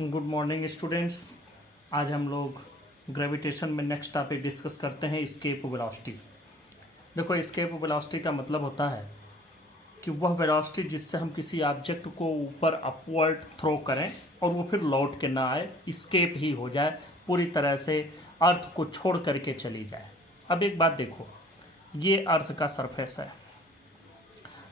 Good morning students. आज हम लोग ग्रेविटेशन में नेक्स्ट टॉपिक डिस्कस करते हैं एस्केप वेलोसिटी। देखो, एस्केप वेलोसिटी का मतलब होता है कि वह वेलोसिटी जिससे हम किसी ऑब्जेक्ट को ऊपर अपवर्ड थ्रो करें और वो फिर लौट के ना आए, एस्केप ही हो जाए, पूरी तरह से अर्थ को छोड़ करके चली जाए। अब एक बात देखो, ये अर्थ का सरफेस है।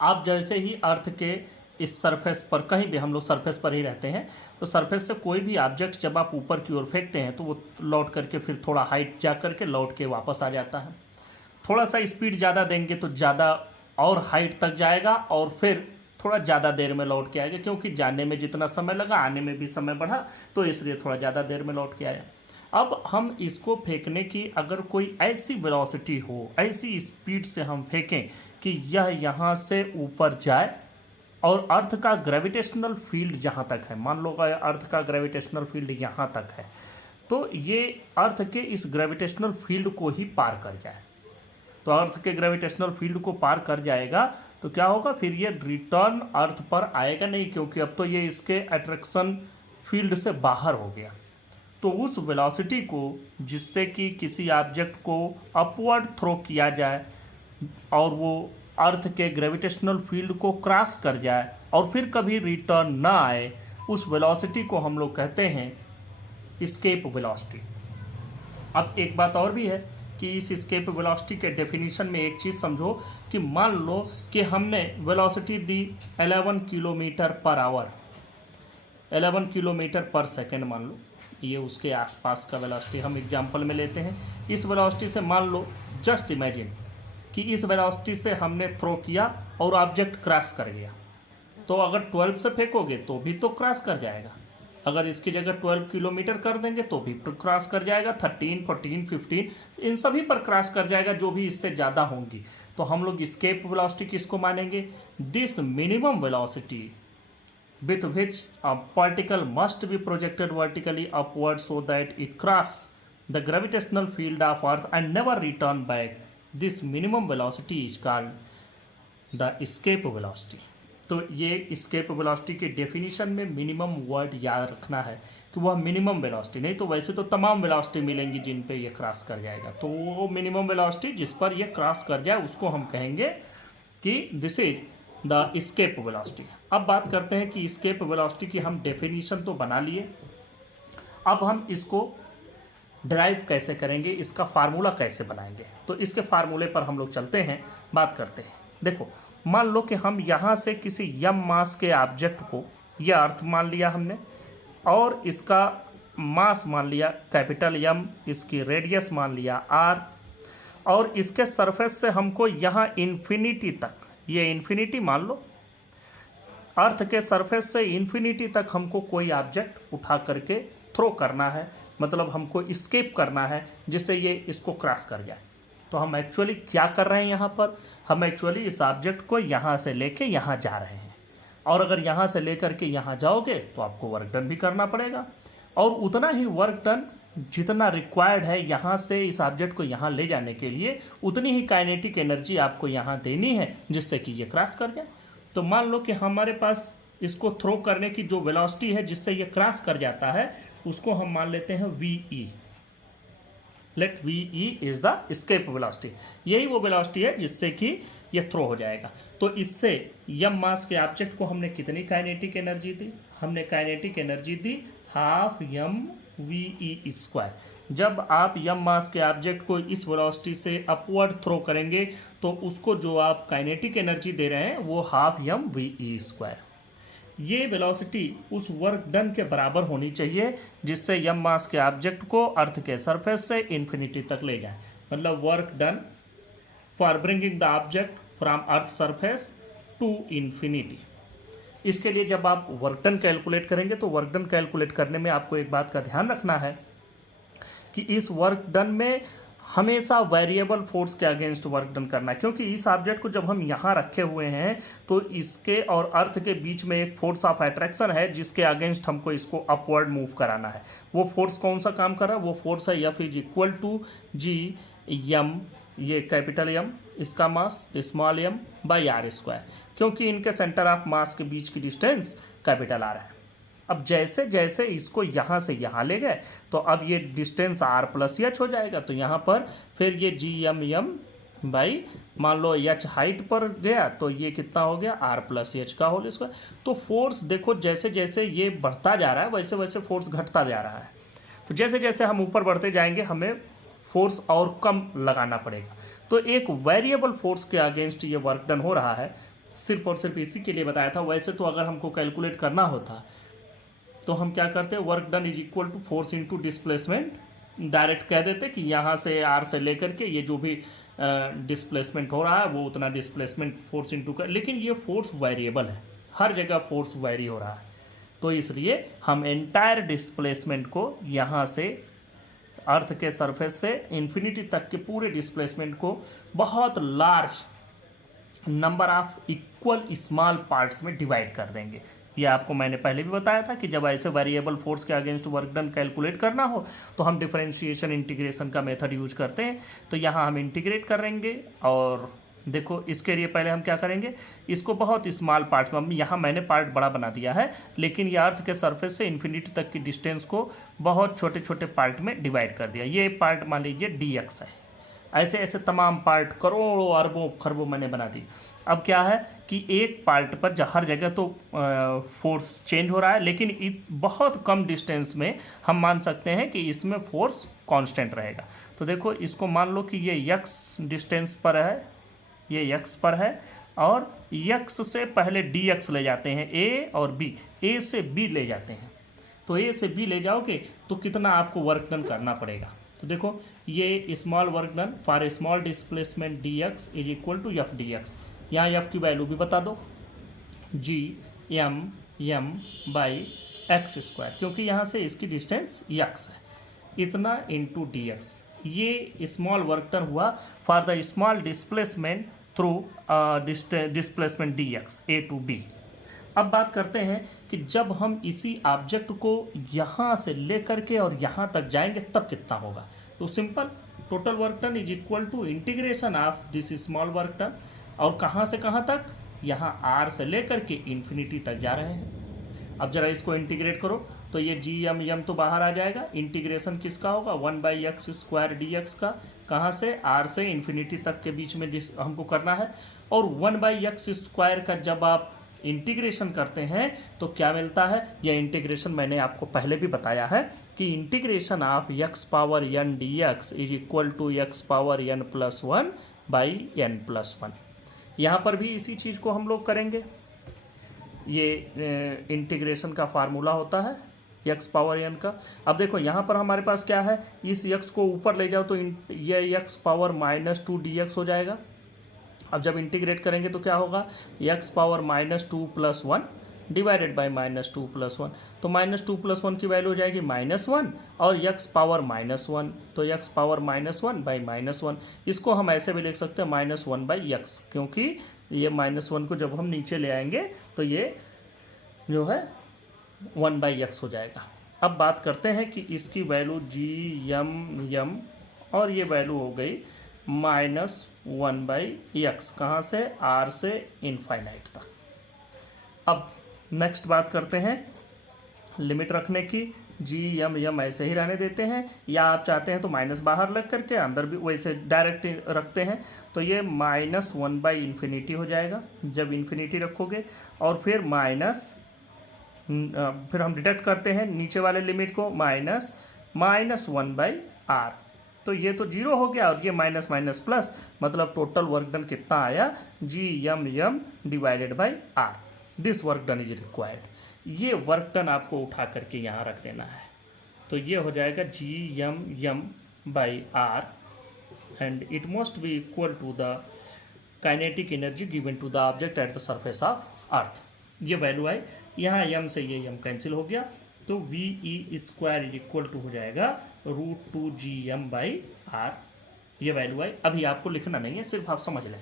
आप जैसे ही अर्थ के इस सरफेस पर, कहीं भी हम लोग सरफेस पर ही रहते हैं, तो सरफेस से कोई भी ऑब्जेक्ट जब आप ऊपर की ओर फेंकते हैं तो वो लौट करके फिर थोड़ा हाइट जा करके लौट के वापस आ जाता है। थोड़ा सा स्पीड ज़्यादा देंगे तो ज़्यादा और हाइट तक जाएगा और फिर थोड़ा ज़्यादा देर में लौट के आएगा, क्योंकि जाने में जितना समय लगा आने में भी समय बढ़ा, तो इसलिए थोड़ा ज़्यादा देर में लौट के आया। अब हम इसको फेंकने की अगर कोई ऐसी वेलोसिटी हो, ऐसी स्पीड से हम फेंकें कि यह यहाँ से ऊपर जाए और अर्थ का ग्रेविटेशनल फील्ड जहाँ तक है, मान लो अर्थ का ग्रेविटेशनल फील्ड यहाँ तक है, तो ये अर्थ के इस ग्रेविटेशनल फील्ड को ही पार कर जाए। तो अर्थ के ग्रेविटेशनल फील्ड को पार कर जाएगा तो क्या होगा, फिर ये रिटर्न अर्थ पर आएगा नहीं, क्योंकि अब तो ये इसके अट्रैक्शन फील्ड से बाहर हो गया। तो उस वेलोसिटी को जिससे कि किसी ऑब्जेक्ट को अपवर्ड थ्रो किया जाए और वो अर्थ के ग्रेविटेशनल फील्ड को क्रॉस कर जाए और फिर कभी रिटर्न ना आए, उस वेलोसिटी को हम लोग कहते हैं एस्केप वेलोसिटी। अब एक बात और भी है कि इस एस्केप वेलोसिटी के डेफिनेशन में एक चीज़ समझो कि मान लो कि हमने वेलोसिटी दी 11 kilometre per hour, 11 kilometre per second, मान लो ये उसके आसपास का वेलोसिटी हम एग्जाम्पल में लेते हैं। इस वेलोसिटी से मान लो, जस्ट इमेजिन कि इस वेलोसिटी से हमने थ्रो किया और ऑब्जेक्ट क्रॉस कर गया, तो अगर 12 से फेंकोगे तो भी तो क्रॉस कर जाएगा, अगर इसकी जगह 12 किलोमीटर कर देंगे तो भी क्रॉस कर जाएगा, 13, 14, 15 इन सभी पर क्रॉस कर जाएगा, जो भी इससे ज़्यादा होंगी। तो हम लोग एस्केप वेलोसिटी किसको मानेंगे, this minimum velocity with which a particle must be projected vertically upward so that it cross the gravitational field of earth and never return back. This minimum velocity is called the escape velocity. तो ये escape velocity के definition में minimum word याद रखना है कि वह minimum velocity, नहीं तो वैसे तो तमाम वेलोसिटी मिलेंगी जिन पे ये क्रॉस कर जाएगा, तो वो मिनिमम वेलोसिटी जिस पर ये क्रॉस कर जाए उसको हम कहेंगे कि this is the escape velocity. अब बात करते हैं कि एस्केप वेलोसिटी की हम डेफिनेशन तो बना लिए, अब हम इसको ड्राइव कैसे करेंगे, इसका फार्मूला कैसे बनाएंगे, तो इसके फार्मूले पर हम लोग चलते हैं, बात करते हैं। देखो, मान लो कि हम यहाँ से किसी यम मास के ऑब्जेक्ट को, यह अर्थ मान लिया हमने और इसका मास मान लिया कैपिटल यम, इसकी रेडियस मान लिया आर, और इसके सरफेस से हमको यहाँ इन्फिनिटी तक, ये इन्फिनिटी मान लो, अर्थ के सरफेस से इन्फिनिटी तक हमको कोई ऑब्जेक्ट उठा करके थ्रो करना है, मतलब हमको एस्केप करना है जिससे ये इसको क्रॉस कर जाए। तो हम एक्चुअली क्या कर रहे हैं यहाँ पर, हम एक्चुअली इस ऑब्जेक्ट को यहाँ से लेके यहाँ जा रहे हैं, और अगर यहाँ से लेकर के यहाँ जाओगे तो आपको वर्क डन भी करना पड़ेगा, और उतना ही वर्क डन जितना रिक्वायर्ड है यहाँ से इस ऑब्जेक्ट को यहाँ ले जाने के लिए, उतनी ही काइनेटिक एनर्जी आपको यहाँ देनी है जिससे कि ये क्रॉस कर जाए। तो मान लो कि हमारे पास इसको थ्रो करने की जो वेलोसिटी है जिससे ये क्रॉस कर जाता है, उसको हम मान लेते हैं VE। Let VE is the escape velocity, यही वो वेलोसिटी है जिससे कि ये थ्रो हो जाएगा। तो इससे यम मास के ऑब्जेक्ट को हमने कितनी काइनेटिक एनर्जी दी, हमने काइनेटिक एनर्जी दी हाफ यम VE स्क्वायर। जब आप यम मास के ऑब्जेक्ट को इस वेलोसिटी से अपवर्ड थ्रो करेंगे तो उसको जो आप काइनेटिक एनर्जी दे रहे हैं वो हाफ यम VE स्क्वायर। ये वेलोसिटी उस वर्क डन के बराबर होनी चाहिए जिससे यम मास के ऑब्जेक्ट को अर्थ के सरफेस से इन्फिनिटी तक ले जाए, मतलब work done for bringing the object from earth surface to infinity. इसके लिए जब आप वर्क डन कैलकुलेट करेंगे तो वर्क डन कैलकुलेट करने में आपको एक बात का ध्यान रखना है कि इस वर्क डन में हमेशा वेरिएबल फोर्स के अगेंस्ट वर्क डन करना है, क्योंकि इस ऑब्जेक्ट को जब हम यहाँ रखे हुए हैं तो इसके और अर्थ के बीच में एक फोर्स ऑफ अट्रैक्शन है जिसके अगेंस्ट हमको इसको अपवर्ड मूव कराना है। वो फोर्स कौन सा काम कर रहा है, वो फोर्स है F is equal to G m, ये कैपिटल यम, इसका mass small m by are square, क्योंकि इनके सेंटर ऑफ मास के बीच की डिस्टेंस कैपिटल आर है। अब जैसे जैसे इसको यहाँ से यहाँ ले गए तो अब ये डिस्टेंस r प्लस एच हो जाएगा। तो यहाँ पर फिर ये जी एम एम बाई मान लो एच हाइट पर गया तो ये कितना हो गया r प्लस एच का होल स्क्वायर। तो फोर्स देखो जैसे जैसे ये बढ़ता जा रहा है वैसे वैसे फोर्स घटता जा रहा है। तो जैसे जैसे हम ऊपर बढ़ते जाएंगे हमें फोर्स और कम लगाना पड़ेगा। तो एक वेरिएबल फोर्स के अगेंस्ट ये वर्क डन हो रहा है, सिर्फ और सिर्फ इसी के लिए बताया था। वैसे तो अगर हमको कैलकुलेट करना होता तो हम क्या करते, work done is equal to force into displacement, direct कह देते कि यहाँ से आर से लेकर के ये जो भी डिस्प्लेसमेंट हो रहा है वो उतना डिस्प्लेसमेंट फोर्स इनटू कर, लेकिन ये फोर्स वेरिएबल है, हर जगह फोर्स वेरी हो रहा है। तो इसलिए हम एंटायर डिस्प्लेसमेंट को यहाँ से अर्थ के सरफेस से इन्फिनिटी तक के पूरे डिस्प्लेसमेंट को बहुत large number of equal small parts में डिवाइड कर देंगे। ये आपको मैंने पहले भी बताया था कि जब ऐसे वेरिएबल फोर्स के अगेंस्ट वर्क डन कैलकुलेट करना हो तो हम डिफरेंशिएशन इंटीग्रेशन का मेथड यूज करते हैं। तो यहाँ हम इंटीग्रेट करेंगे और देखो इसके लिए पहले हम क्या करेंगे, इसको बहुत स्मॉल पार्ट में, यहाँ मैंने पार्ट बड़ा बना दिया है लेकिन ये अर्थ के सरफेस से इन्फिनिटी तक की डिस्टेंस को बहुत छोटे छोटे पार्ट में डिवाइड कर दिया। ये पार्ट मान लीजिए डी एक्स है, ऐसे ऐसे तमाम पार्ट करोड़ों अरबों खरबों मैंने बना दी। अब क्या है कि एक पार्ट पर हर जगह तो फोर्स चेंज हो रहा है लेकिन बहुत कम डिस्टेंस में हम मान सकते हैं कि इसमें फोर्स कांस्टेंट रहेगा। तो देखो इसको मान लो कि ये x डिस्टेंस पर है, ये x पर है और x से पहले dx ले जाते हैं a और b, a से b ले जाते हैं। तो a से b ले जाओगे तो कितना आपको वर्क डन करना पड़ेगा। तो देखो ये small work done for small displacement dx is equal to F D x. यहाँ एफ की वैल्यू भी बता दो, G M M by x square, क्योंकि यहाँ से इसकी डिस्टेंस x है, इतना इंटू डी एक्स। ये स्मॉल वर्क डन हुआ for the small displacement through displacement d x a to b. अब बात करते हैं कि जब हम इसी ऑब्जेक्ट को यहाँ से लेकर के और यहाँ तक जाएंगे तब कितना होगा। तो simple, total work done is equal to integration of this small work done, और कहाँ से कहाँ तक, यहाँ आर से लेकर के इन्फिनिटी तक जा रहे हैं। अब जरा इसको इंटीग्रेट करो तो ये जी एम एम तो बाहर आ जाएगा, इंटीग्रेशन किसका होगा, 1/x स्क्वायर डी एक्स का, कहाँ से, आर से इन्फिनिटी तक के बीच में हमको करना है। और 1/x स्क्वायर का जब आप इंटीग्रेशन करते हैं तो क्या मिलता है, यह इंटीग्रेशन मैंने आपको पहले भी बताया है कि integration of x power n dx is equal to x power n plus 1 by n plus 1। यहाँ पर भी इसी चीज़ को हम लोग करेंगे। ये इंटीग्रेशन का फार्मूला होता है x पावर n का। अब देखो यहाँ पर हमारे पास क्या है, इस x को ऊपर ले जाओ तो ये x पावर माइनस 2 dx हो जाएगा। अब जब इंटीग्रेट करेंगे तो क्या होगा, x power minus 2 plus 1 divided by minus 2 plus 1। तो माइनस 2 प्लस 1 की वैल्यू हो जाएगी -1 और x पावर -1, तो x पावर -1 बाई -1। इसको हम ऐसे भी लिख सकते हैं -1 बाई x, क्योंकि ये -1 को जब हम नीचे ले आएंगे तो ये जो है 1/x हो जाएगा। अब बात करते हैं कि इसकी वैल्यू जी एम एम और ये वैल्यू हो गई -1/x, कहाँ से, r से इनफाइनाइट तक। अब नेक्स्ट बात करते हैं लिमिट रखने की। जी एम एम ऐसे ही रहने देते हैं, या आप चाहते हैं तो माइनस बाहर लग करके अंदर भी वैसे डायरेक्ट रखते हैं। तो ये -1/∞ हो जाएगा जब इन्फिनिटी रखोगे, और फिर फिर हम डिडक्ट करते हैं नीचे वाले लिमिट को, -1/r। तो ये तो 0 हो गया और ये माइनस माइनस प्लस, मतलब टोटल वर्क डन कितना आया, G M m divided by r। This work done is required. ये वर्क डन आपको उठा करके यहाँ रख देना है। तो ये हो जाएगा G M M by r and it must be equal to the kinetic energy given to the object at the surface of earth. ये वैल्यू आई, यहाँ m से ये m कैंसिल हो गया, तो V E square is equal to हो जाएगा √2gm/r। ये वैल्यू आई। अभी आपको लिखना नहीं है, सिर्फ आप समझ लें।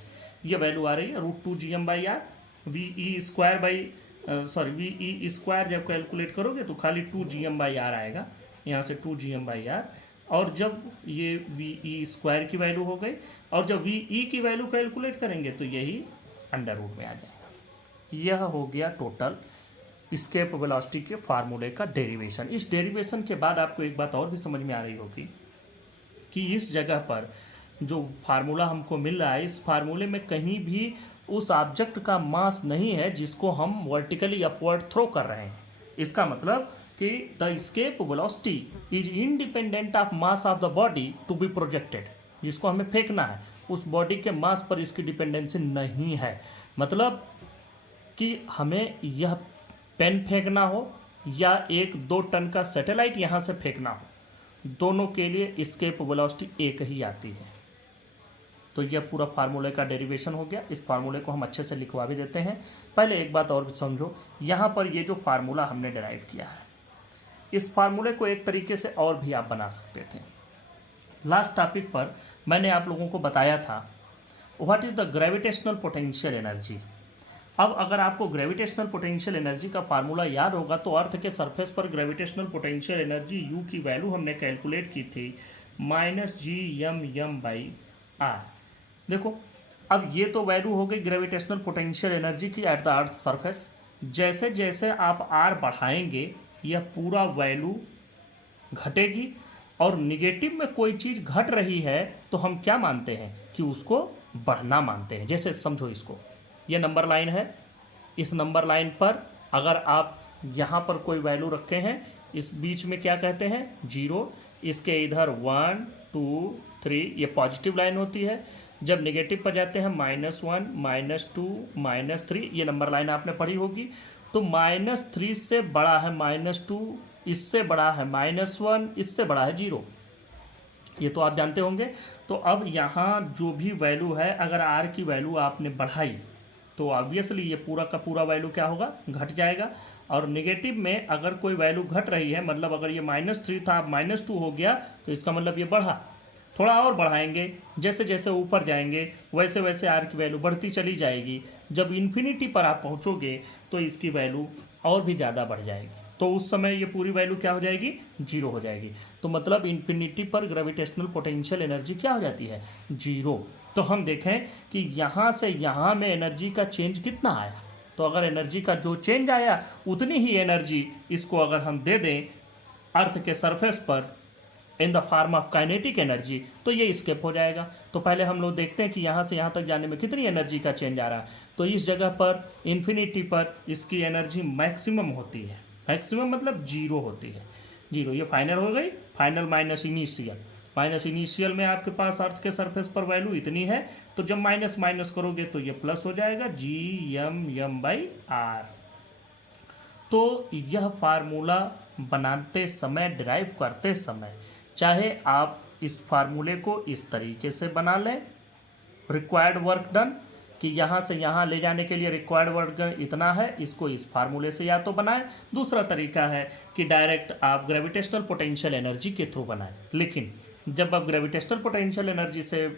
ये वैल्यू आ रही है √2gm/r। वी ई स्क्वायर जब कैलकुलेट करोगे तो खाली 2gm/r आएगा, यहाँ से 2gm/r। और जब ये वी ई स्क्वायर की वैल्यू हो गई और जब वी ई की वैल्यू कैलकुलेट करेंगे तो यही अंडर रूट में आ जाएगा। यह हो गया टोटल एस्केप वेलोसिटी के फार्मूले का डेरिवेशन। इस डेरिवेशन के बाद आपको एक बात और भी समझ में आ रही होगी कि इस जगह पर जो फार्मूला हमको मिल रहा है, इस फार्मूले में कहीं भी उस ऑब्जेक्ट का मास नहीं है जिसको हम वर्टिकली अपवर्ड थ्रो कर रहे हैं। इसका मतलब कि the escape velocity is independent of mass of the body to be projected, जिसको हमें फेंकना है उस बॉडी के मास पर इसकी डिपेंडेंसी नहीं है। मतलब कि हमें यह पेन फेंकना हो या 1-2 टन का सैटेलाइट यहाँ से फेंकना हो, दोनों के लिए एस्केप वेलोसिटी एक ही आती है। तो यह पूरा फार्मूले का डेरिवेशन हो गया। इस फार्मूले को हम अच्छे से लिखवा भी देते हैं। पहले एक बात और भी समझो, यहाँ पर ये जो फार्मूला हमने डेराइव किया है, इस फार्मूले को एक तरीके से और भी आप बना सकते थे। लास्ट टॉपिक पर मैंने आप लोगों को बताया था what is the gravitational potential energy. अब अगर आपको ग्रेविटेशनल पोटेंशियल एनर्जी का फार्मूला याद होगा तो अर्थ के सरफेस पर ग्रेविटेशनल पोटेंशियल एनर्जी यू की वैल्यू हमने कैलकुलेट की थी -Gm/r। देखो अब ये तो वैल्यू हो गई ग्रेविटेशनल पोटेंशियल एनर्जी की एट द अर्थ सरफेस। जैसे जैसे आप r बढ़ाएंगे यह पूरा वैल्यू घटेगी, और निगेटिव में कोई चीज घट रही है तो हम क्या मानते हैं कि उसको बढ़ना मानते हैं। जैसे समझो इसको, ये नंबर लाइन है, इस नंबर लाइन पर अगर आप यहाँ पर कोई वैल्यू रखे हैं, इस बीच में क्या कहते हैं 0, इसके इधर 1 2 3 ये पॉजिटिव लाइन होती है। जब नेगेटिव पर जाते हैं -1 -2 -3, ये नंबर लाइन आपने पढ़ी होगी। तो -3 से बड़ा है -2, इससे बड़ा है -1, इससे बड़ा है 0, ये तो आप जानते होंगे। तो अब यहाँ जो भी वैल्यू है, अगर r की वैल्यू आपने बढ़ाई तो ऑब्वियसली ये पूरा का पूरा वैल्यू क्या होगा, घट जाएगा। और नेगेटिव में अगर कोई वैल्यू घट रही है, मतलब अगर ये -3 था अब -2 हो गया, तो इसका मतलब ये बढ़ा। थोड़ा और बढ़ाएंगे, जैसे जैसे ऊपर जाएंगे वैसे वैसे r की वैल्यू बढ़ती चली जाएगी। जब इन्फिनिटी पर आप पहुँचोगे तो इसकी वैल्यू और भी ज़्यादा बढ़ जाएगी, तो उस समय ये पूरी वैल्यू क्या हो जाएगी, 0 हो जाएगी। तो मतलब इन्फिनिटी पर ग्रेविटेशनल पोटेंशियल एनर्जी क्या हो जाती है, 0। तो हम देखें कि यहाँ से यहाँ में एनर्जी का चेंज कितना आया। तो अगर एनर्जी का जो चेंज आया उतनी ही एनर्जी इसको अगर हम दे दें अर्थ के सरफेस पर in the form of kinetic energy, तो ये स्केप हो जाएगा। तो पहले हम लोग देखते हैं कि यहाँ से यहाँ तक जाने में कितनी एनर्जी का चेंज आ रहा है। तो इस जगह पर इन्फिनिटी पर इसकी एनर्जी मैक्सिमम होती है, मैक्सिमम मतलब 0 होती है, 0। ये फाइनल हो गई, final minus initial. Minus initial में आपके पास अर्थ के सरफेस पर वैल्यू इतनी है, तो जब माइनस माइनस करोगे तो ये प्लस हो जाएगा Gm/r। तो यह फार्मूला बनाते समय, डिराइव करते समय, चाहे आप इस फार्मूले को इस तरीके से बना लें, रिक्वायर्ड वर्क डन कि यहाँ से यहाँ ले जाने के लिए रिक्वायर्ड वर्क डन इतना है, इसको इस फार्मूले से या तो बनाएं। दूसरा तरीका है कि डायरेक्ट आप ग्रेविटेशनल पोटेंशियल एनर्जी के थ्रू बनाएं। लेकिन जब आप ग्रेविटेशनल पोटेंशियल एनर्जी से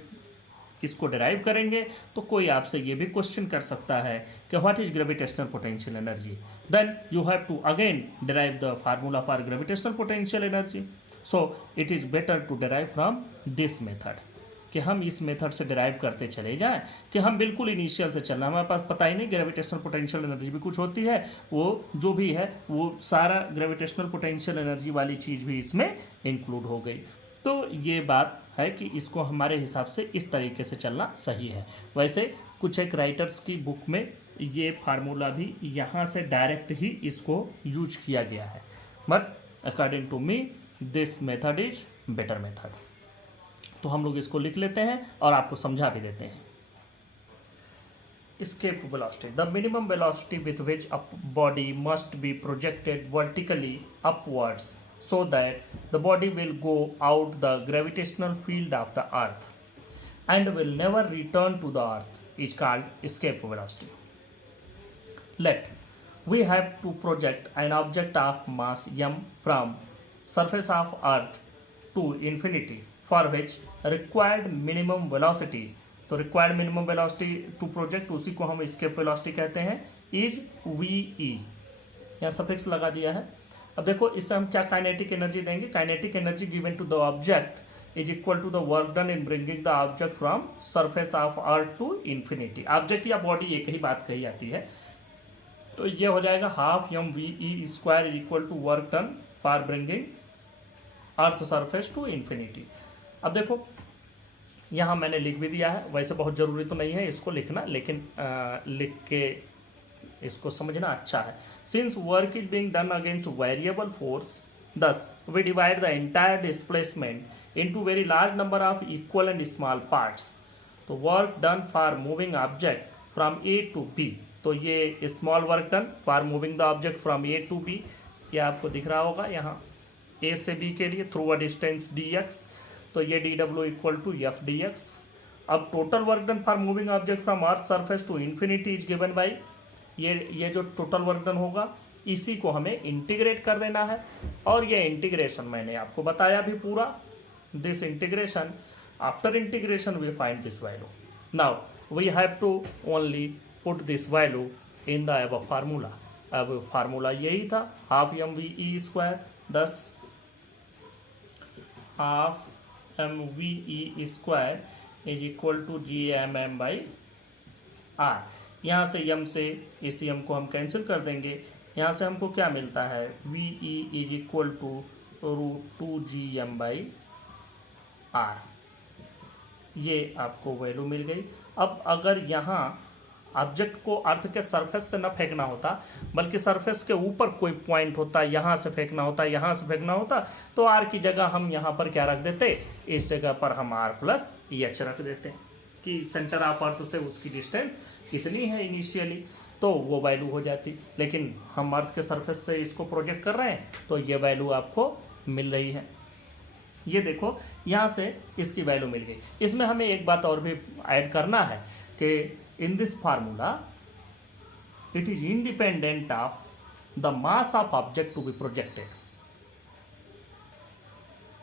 इसको डिराइव करेंगे तो कोई आपसे ये भी क्वेश्चन कर सकता है कि what is gravitational potential energy, then you have to again derive the formula for gravitational potential energy. So it is better to derive from this method, कि हम इस मेथड से डिराइव करते चले जाएं, कि हम बिल्कुल इनिशियल से चलना, हमारे पास पता ही नहीं ग्रेविटेशनल पोटेंशियल एनर्जी भी कुछ होती है, वो जो भी है वो सारा ग्रेविटेशनल पोटेंशियल एनर्जी वाली चीज़ भी इसमें इंक्लूड हो गई। तो ये बात है कि इसको हमारे हिसाब से इस तरीके से चलना सही है। वैसे कुछ एक राइटर्स की बुक में ये फार्मूला भी यहाँ से डायरेक्ट ही इसको यूज किया गया है, but according to me this method is better method. तो हम लोग इसको लिख लेते हैं और आपको समझा भी देते हैं। Escape velocity, the minimum velocity with which a body must be projected vertically upwards so that the body will go out the gravitational field of the earth and will never return to the earth is called escape velocity. Let we have to project an object of mass m from surface of earth to infinity, for which required minimum velocity, तो required minimum velocity to project उसी को हम escape velocity कहते हैं, is we, यहाँ suffix लगा दिया है। अब देखो इससे हम क्या काइनेटिक एनर्जी देंगे, kinetic energy given to the object is equal to the work done in bringing the object from surface of earth to infinity. Object या बॉडी एक ही बात कही जाती है। तो ये हो जाएगा half M V E square is equal to work done for bringing earth surface to infinity. अब देखो यहाँ मैंने लिख भी दिया है, वैसे बहुत ज़रूरी तो नहीं है इसको लिखना, लेकिन लिख के इसको समझना अच्छा है। Since work is being done against variable force, thus we divide the entire displacement into very large number of equal and small parts. तो work done for moving object from A to B, तो ये small work done for moving the object from A to B, ये आपको दिख रहा होगा यहाँ ए से बी के लिए through a distance D X, तो ये D W equal to F D X. अब total work done for moving object from earth surface to infinity is given by, ये जो टोटल वर्क डन होगा इसी को हमें इंटीग्रेट कर देना है, और ये इंटीग्रेशन मैंने आपको बताया भी पूरा। This integration, after integration we find this value. Now we have to only put this value in the above formula. अब फार्मूला यही था, half M V E square, 10 half M V E square is equal to G M M by R. यहाँ से M से इस M को हम cancel कर देंगे, यहाँ से हमको क्या मिलता है, V E is equal to root 2 G M by R, ये आपको वैल्यू मिल गई। अब अगर यहाँ ऑब्जेक्ट को अर्थ के सरफेस से न फेंकना होता, बल्कि सरफेस के ऊपर कोई पॉइंट होता, यहाँ से फेंकना होता, यहाँ से फेंकना होता, तो आर की जगह हम यहाँ पर क्या रख देते, इस जगह पर हम आर प्लस एच रख देते कि सेंटर ऑफ अर्थ से उसकी डिस्टेंस कितनी है इनिशियली, तो वो वैल्यू हो जाती। लेकिन हम अर्थ के सरफेस से इसको प्रोजेक्ट कर रहे हैं, तो ये वैल्यू आपको मिल रही है। ये देखो यहाँ से इसकी वैल्यू मिल गई। इसमें हमें एक बात और भी ऐड करना है कि in this formula it is independent of the mass of object to be projected.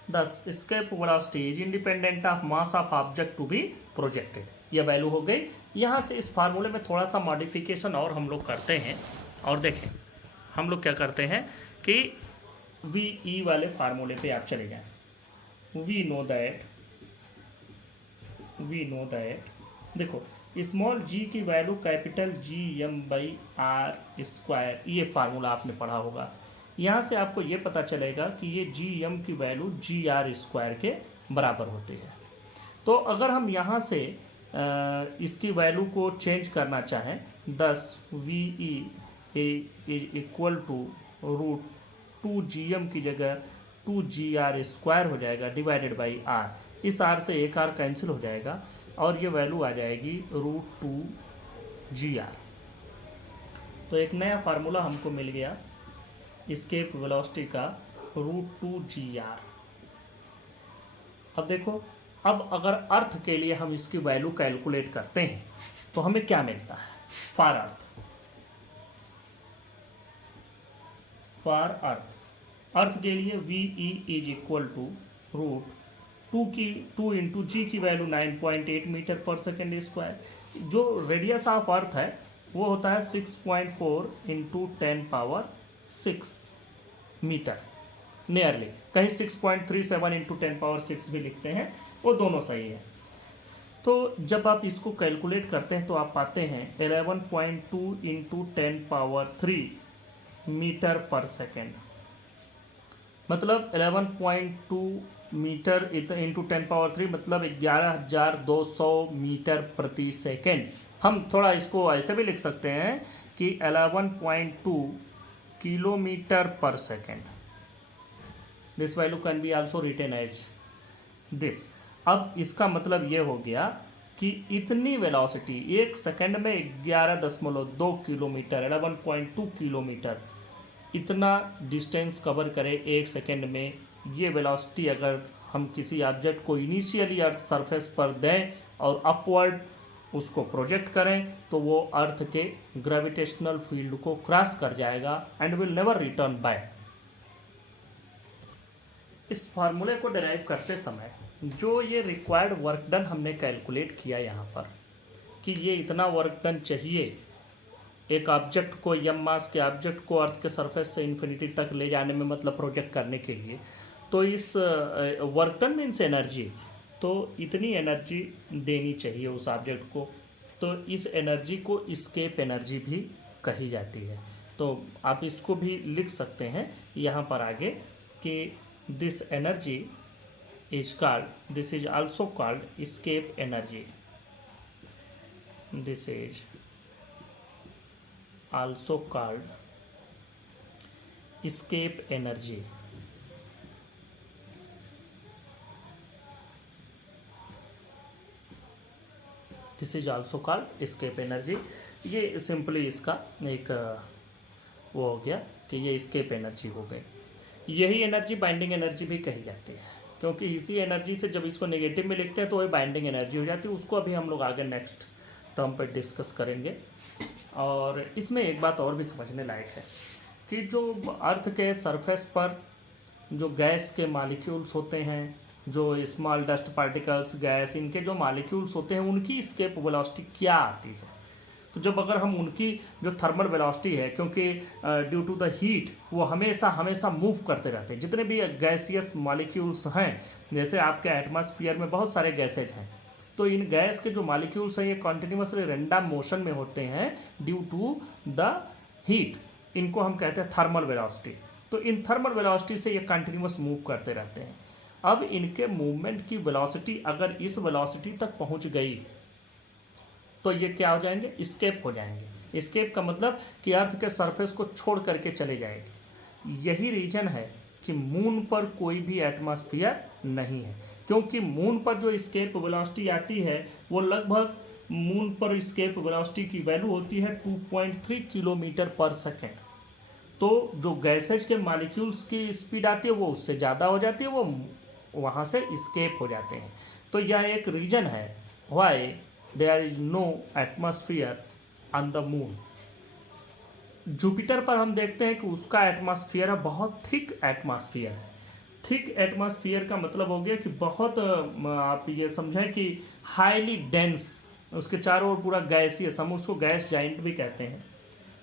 Thus, escape velocity is independent of mass of object to be projected. ये वैल्यू हो गई। यहाँ से इस फार्मूले में थोड़ा सा मॉडिफिकेशन और हम लोग करते हैं, और देखें हम लोग क्या करते हैं कि वी ई वाले फार्मूले पे आप चले जाएं। वी नो दैट देखो स्मॉल जी की value capital G M by are square, ये फार्मूला आपने पढ़ा होगा। यहाँ से आपको ये पता चलेगा कि ये जी एम की वैल्यू जी आर स्क्वायर के बराबर होती है। तो अगर हम यहाँ से इसकी वैल्यू को चेंज करना चाहें, 10 V E equal to root 2 G M की जगह 2 जी आर स्क्वायर हो जाएगा डिवाइडेड बाई आर। इस आर से एक आर कैंसिल हो जाएगा और ये वैल्यू आ जाएगी रूट 2 जी आर। तो एक नया फार्मूला हमको मिल गया एस्केप वेलोसिटी का, रूट 2 जी आर। अब देखो, अब अगर अर्थ के लिए हम इसकी वैल्यू कैलकुलेट करते हैं तो हमें क्या मिलता है। फॉर अर्थ के लिए V E is equal to root 2 into G की वैल्यू 9.8 मीटर पर सेकेंड स्क्वायर। जो रेडियस ऑफ अर्थ है वो होता है 6.4 इंटू 10 पावर 6 मीटर नियरली, कहीं 6.37 इंटू 10 पावर 6 भी लिखते हैं, वो दोनों सही है। तो जब आप इसको कैलकुलेट करते हैं तो आप पाते हैं 11.2 इंटू 10 पावर 3 मीटर पर सेकेंड, मतलब 11.2 मीटर इंटू 10 पावर 3 मतलब 11,200 मीटर प्रति सेकेंड। हम थोड़ा इसको ऐसे भी लिख सकते हैं कि 11.2 kilometre per second. This value can be also written as this. अब इसका मतलब ये हो गया कि इतनी वेलोसिटी एक सेकेंड में 11.2 किलोमीटर, 11.2 किलोमीटर, इतना डिस्टेंस कवर करे एक सेकेंड में। ये वेलोसिटी अगर हम किसी ऑब्जेक्ट को इनिशियली अर्थ सरफेस पर दें और अपवर्ड उसको प्रोजेक्ट करें तो वो अर्थ के ग्रेविटेशनल फील्ड को क्रॉस कर जाएगा and will never return back. इस फार्मूले को डिराइव करते समय जो ये रिक्वायर्ड वर्क डन हमने कैलकुलेट किया यहाँ पर कि ये इतना वर्क डन चाहिए एक ऑब्जेक्ट को, यम मास के ऑब्जेक्ट को अर्थ के सरफेस से इन्फिनिटी तक ले जाने में, मतलब प्रोजेक्ट करने के लिए, तो इस वर्क डन मीन्स एनर्जी, तो इतनी एनर्जी देनी चाहिए उस ऑब्जेक्ट को। तो इस एनर्जी को एस्केप एनर्जी भी कही जाती है। तो आप इसको भी लिख सकते हैं यहाँ पर आगे कि this energy is called, this is also called escape energy, this is also called escape energy. This is also called escape energy. ये सिंपली इसका एक वो हो गया कि ये एस्केप एनर्जी हो गई। यही एनर्जी बाइंडिंग एनर्जी भी कही जाती है, क्योंकि इसी एनर्जी से जब इसको नेगेटिव में लिखते हैं तो वही बाइंडिंग एनर्जी हो जाती है। उसको अभी हम लोग आगे नेक्स्ट टर्म पर डिस्कस करेंगे। और इसमें एक बात और भी समझने लायक है कि जो अर्थ के सरफेस पर जो गैस के मॉलिक्यूल्स होते हैं, जो स्मॉल डस्ट पार्टिकल्स, गैस, इनके जो मॉलिक्यूल्स होते हैं उनकी एस्केप वेलोसिटी क्या आती है। तो जब अगर हम उनकी जो थर्मल वेलोसिटी है, क्योंकि ड्यू टू द हीट वो हमेशा हमेशा मूव करते रहते हैं, जितने भी गैसियस मॉलिक्यूल्स हैं, जैसे आपके एटमॉस्फेयर में बहुत सारे गैसेज हैं, तो इन गैस के जो मॉलिक्यूल्स हैं ये कंटिन्यूसली रैंडम मोशन में होते हैं ड्यू टू द हीट। इनको हम कहते हैं थर्मल वेलोसिटी। तो इन थर्मल वेलोसिटी से ये कंटिन्यूस मूव करते रहते हैं। अब इनके मूवमेंट की वेलोसिटी अगर इस वेलोसिटी तक पहुंच गई तो ये क्या हो जाएंगे, एस्केप हो जाएंगे। एस्केप का मतलब कि अर्थ के सरफेस को छोड़ करके चले जाएंगे। यही रीजन है कि मून पर कोई भी एटमॉस्फेयर नहीं है, क्योंकि मून पर जो एस्केप वेलोसिटी आती है वो लगभग, मून पर एस्केप वेलोसिटी की वैल्यू होती है 2.3 किलोमीटर पर सेकेंड। तो जो गैसेज के मॉलिक्यूल्स की स्पीड आती है वो उससे ज़्यादा हो जाती है, वो वहाँ से एस्केप हो जाते हैं। तो यह एक रीजन है why there is no atmosphere on the moon. Jupiter पर हम देखते हैं कि उसका एटमॉस्फेयर है बहुत थिक एटमॉस्फेयर है। थिक एटमॉस्फेयर का मतलब हो गया कि बहुत, आप ये समझें कि हाईली डेंस, उसके चारों ओर पूरा गैसियस, हम उसको गैस जाइंट भी कहते हैं।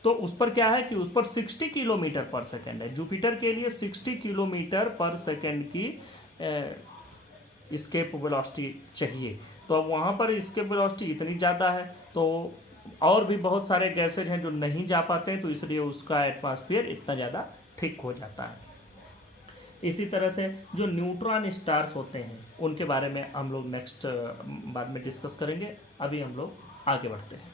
तो उस पर क्या है कि उस पर 60 किलोमीटर पर सेकेंड है। जुपिटर के लिए 60 किलोमीटर पर सेकेंड की एस्केप वेलोसिटी चाहिए। तो अब वहाँ पर एस्केप वेलोसिटी इतनी ज़्यादा है, तो और भी बहुत सारे गैसेज हैं जो नहीं जा पाते हैं, तो इसलिए उसका एटमॉस्फेयर इतना ज़्यादा थिक हो जाता है। इसी तरह से जो न्यूट्रॉन स्टार्स होते हैं उनके बारे में हम लोग नेक्स्ट बाद में डिस्कस करेंगे। अभी हम लोग आगे बढ़ते हैं।